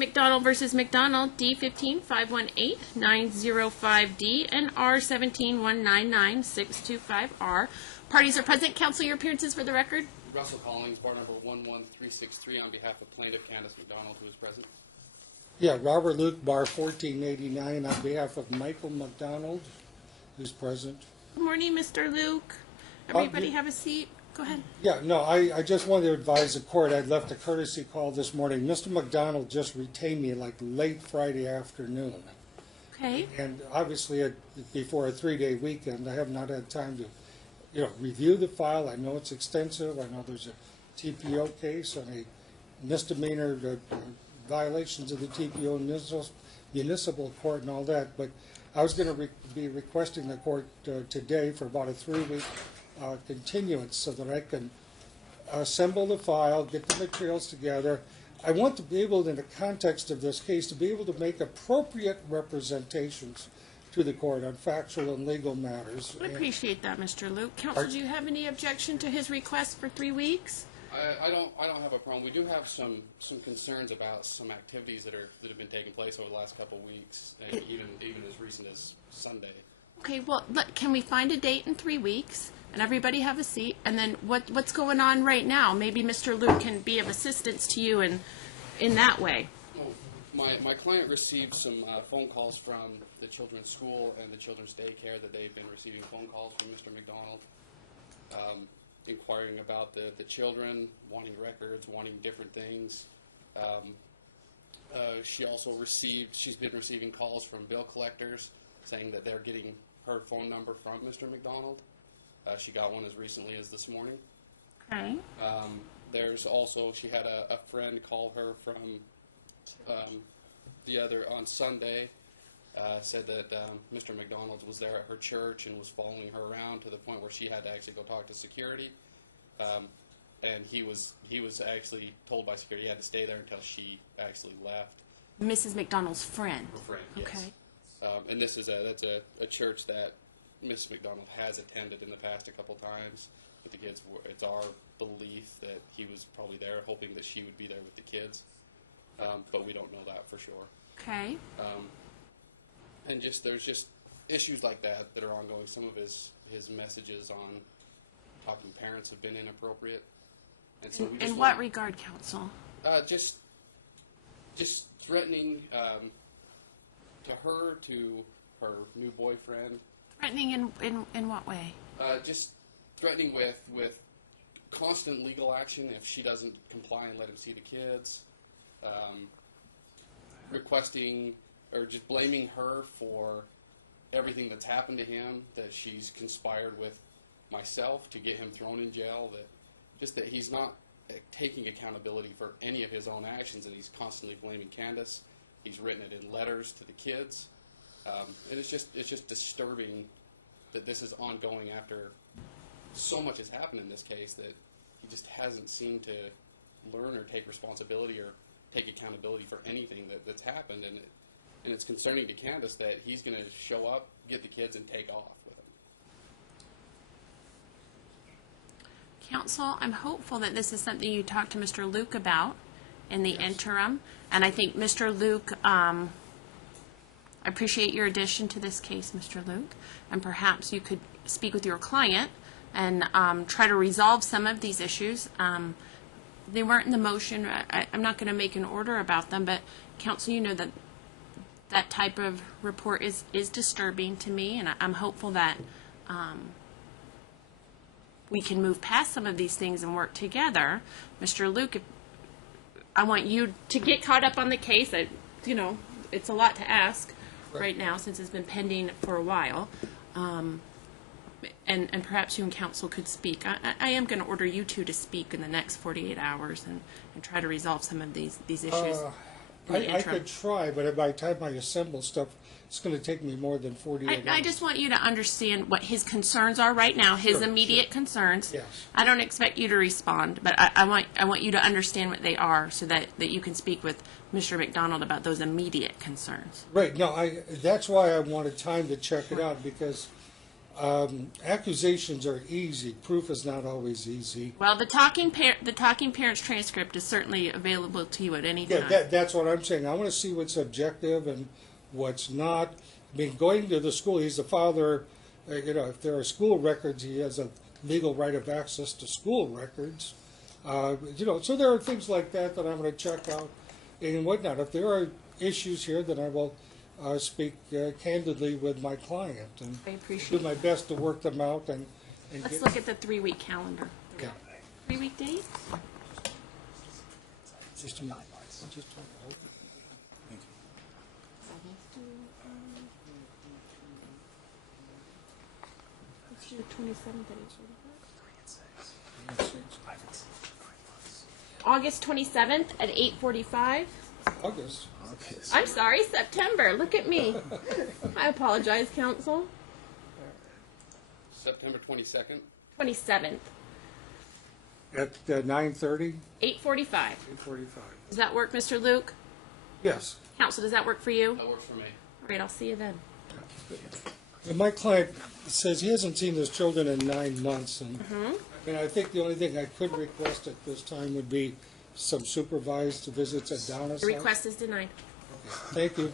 McDonald versus McDonald, D15-518-905D and R17-199-625R. Parties are present. Counsel, your appearances for the record. Russell Collings, bar number 11363, on behalf of plaintiff Candace McDonald, who is present. Yeah, Robert Lucke, bar 1489, on behalf of Michael McDonald, who's present. Good morning, Mr. Lucke. Everybody have a seat. Go ahead. Yeah, no, I just wanted to advise the court. I'd left a courtesy call this morning. Mr. McDonald just retained me like late Friday afternoon. Okay. And obviously, before a 3-day weekend, I have not had time to, review the file. I know it's extensive. I know there's a TPO case and a misdemeanor violations of the TPO municipal court and all that. But I was going to be requesting the court today for about a 3-week continuance so that I can assemble the file, get the materials together. I want to be able, in the context of this case, to be able to make appropriate representations to the court on factual and legal matters. I appreciate that, Mr. Lucke. Counsel, do you have any objection to his request for 3 weeks? I don't have a problem. We do have some concerns about some activities that have been taking place over the last couple of weeks, and even as recent as Sunday. Okay, well, can we find a date in 3 weeks, and everybody have a seat, and then what's going on right now? Maybe Mr. Lucke can be of assistance to you in that way. Oh, my client received some phone calls from the children's school and the children's daycare that they've been receiving phone calls from Mr. McDonald, inquiring about the children, wanting records, wanting different things. She's been receiving calls from bill collectors saying that they're getting her phone number from Mr. McDonald. She got one as recently as this morning. Okay. There's also, she had a friend call her from on Sunday, said that Mr. McDonald was there at her church and was following her around to the point where she had to actually go talk to security. And he was actually told by security he had to stay there until she actually left. Mrs. McDonald's friend? Her friend, yes. Okay. And that's a church that Mrs. McDonald has attended in the past a couple times. But the kids, it's our belief that he was probably there, hoping that she would be there with the kids. But we don't know that for sure. Okay. And there's just issues like that are ongoing. Some of his messages on talking parents have been inappropriate. And so in what regard, counsel? Just threatening to her, to her new boyfriend. Threatening in what way? Just threatening with constant legal action if she doesn't comply and let him see the kids. Requesting or just blaming her for everything that's happened to him, that she's conspired with myself to get him thrown in jail, that he's not taking accountability for any of his own actions, and he's constantly blaming Candace. He's written it in letters to the kids. And it's just disturbing that this is ongoing after so much has happened in this case, that he just hasn't seemed to learn or take responsibility or take accountability for anything that's happened. And it's concerning to Candace that he's going to show up, get the kids, and take off with them. Counsel, I'm hopeful that this is something you talked to Mr. Lucke about in the interim. And I think Mr. Lucke, I appreciate your addition to this case, Mr. Lucke, and perhaps you could speak with your client and try to resolve some of these issues. They weren't in the motion. I'm not going to make an order about them, but counsel, you know that that type of report is disturbing to me, and I'm hopeful that we can move past some of these things and work together. Mr. Lucke, I want you to get caught up on the case. It's a lot to ask right now since it's been pending for a while. And perhaps you and counsel could speak. I am going to order you two to speak in the next 48 hours and try to resolve some of these issues. I could try, but by the time I assemble stuff, it's going to take me more than 48 hours. I just want you to understand what his concerns are right now, his immediate concerns. Yes. I don't expect you to respond, but I want you to understand what they are so that you can speak with Mr. McDonald about those immediate concerns. Right. No, that's why I wanted time to check it out, because Accusations are easy. Proof is not always easy. Well, the talking parents transcript is certainly available to you at any time. Yeah, that's what I'm saying. I want to see what's objective and what's not. I mean, going to the school, he's the father. If there are school records, he has a legal right of access to school records. So there are things like that that I'm going to check out and whatnot. If there are issues here, then I will speak candidly with my client and I appreciate do my best to work them out and Let's get. look at the 3-week calendar. Yeah. 3-week date? Just a minute. Just a minute. Let's do the 27th at 8:45. August 27th at 8:45. August. I'm sorry, September. Look at me. I apologize, counsel. September 22nd. 27th, At 9:30, 8:45. 8:45. Does that work, Mr. Luke? Yes. Counsel, does that work for you? That works for me. All right, I'll see you then. And my client says he hasn't seen his children in 9 months, and I think the only thing I could request at this time would be some supervised visits at Donna's The house. request is denied. Thank you.